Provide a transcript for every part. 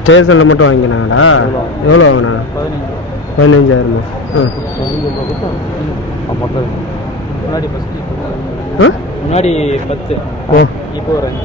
ஸ்டேஷனில் மட்டும் வாங்கினாங்களா? எவ்வளோ வாங்கினா? 15,000. முன்னாடி 10 இப்போ ஒரு 5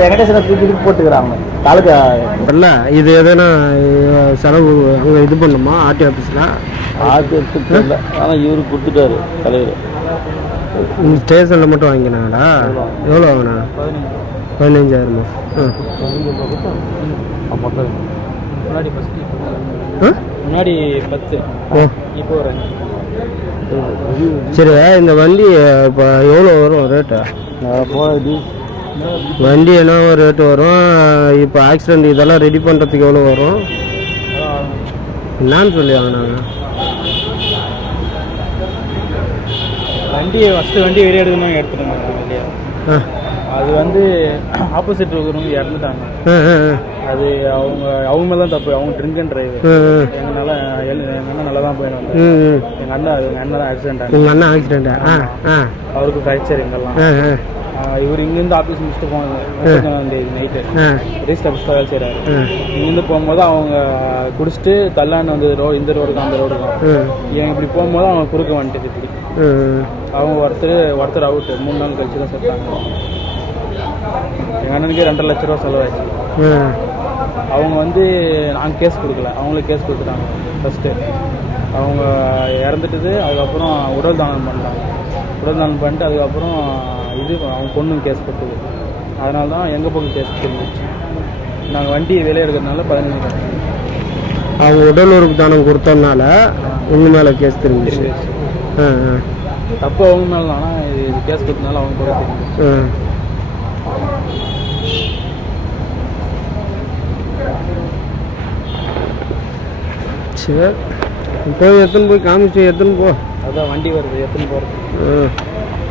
வெங்கடேஸ்வரன் தூக்கி போட்டுக்கிறாங்க தாலுக்கா. இல்லை, இது எதனா செலவு அங்கே இது பண்ணுமா ஆர்டி ஆஃபீஸில்? இல்லை, ஆனால் இவரு கொடுத்துட்டாரு தலைவர். ஸ்டேஷனில் மட்டும் வாங்கினாங்களா? எவ்வளோ வாங்கினா? 15,000. முன்னாடி 10 இப்போ ஒரு 5. சரி, இந்த வண்டி இப்போ எவ்வளோ வரும் ரேட்டு? வண்டி என்ன ரேட்டு வரும்? இப்போ ஆக்சிடெண்ட் இதெல்லாம் ரெடி பண்ணுறதுக்கு எவ்வளோ வரும்? என்னான்னு சொல்லி வாங்கினாங்க? வண்டி ஃபஸ்ட்டு வண்டி வெளியே எடுக்கணும் எடுத்துருந்தாங்க வெளியே. அது வந்து ஆப்போசிட் இருக்கிறவங்க இறந்துட்டாங்க. அது அவங்க மேலே தான் தப்பு. அவங்க ட்ரிங்க் அண்ட் டிரைவர். எங்கள் அண்ணன் நல்லா தான் போயிடும். எங்கள் அண்ணன் தான் ஆக்சிடென்ட் ஆகும். உங்கள் அண்ணன் ஆக்சிடென்ட்டா? அவருக்கு ஃப்ராக்சர் எங்கெல்லாம். இவர் இங்கேருந்து ஆஃபீஸ் முடிச்சுட்டு போனாங்க 31 நைட்டு ரீஸ்ட் ஆஃபீஸ் வேலை செய்கிறாரு. இங்கேருந்து போகும்போது அவங்க குடிச்சிட்டு தள்ளான்னு வந்து இந்த ரோடு தான் அந்த ரோடு தான். இவங்க இப்படி போகும்போது அவங்க குறுக்க வந்துட்டு இப்படி அவங்க ஒருத்தர் அவுட்டு 3 நாள் கழிச்சு தான் செத்தாங்க. எங்கள் அண்ணனுக்கே 2.5 லட்ச ரூபா செலவாயிடுச்சு. அவங்க வந்து நாங்கள் கேஸ் கொடுக்கல, அவங்களுக்கு கேஸ் கொடுத்துட்டாங்க. ஃபஸ்ட்டு அவங்க இறந்துட்டுது. அதுக்கப்புறம் உடல் தானம் பண்ணிட்டாங்க. உடல் தானம் பண்ணிட்டு அதுக்கப்புறம் அவங்க பொண்ணுங்க கேஸ் கொடுத்தது. அதனால தான் எங்கள் பக்கம் கேஸ் தெரிஞ்சிச்சு. நாங்கள் வண்டி வெளியே எடுக்கிறதுனால 15. அவங்க உடல் உறுப்பு தானம் கொடுத்ததுனால உங்கள் மேலே கேஸ் தெரிஞ்சிச்சு. தப்பு அவங்க மேலே தான். ஆனால் இது கேஸ் கொடுத்ததுனால அவங்க கூட தெரிஞ்சிச்சு. சரி, இப்போ எத்தனை போய் காமிச்சு எத்தனை போ? அதான் வண்டி வருது எத்தனை போகிறது.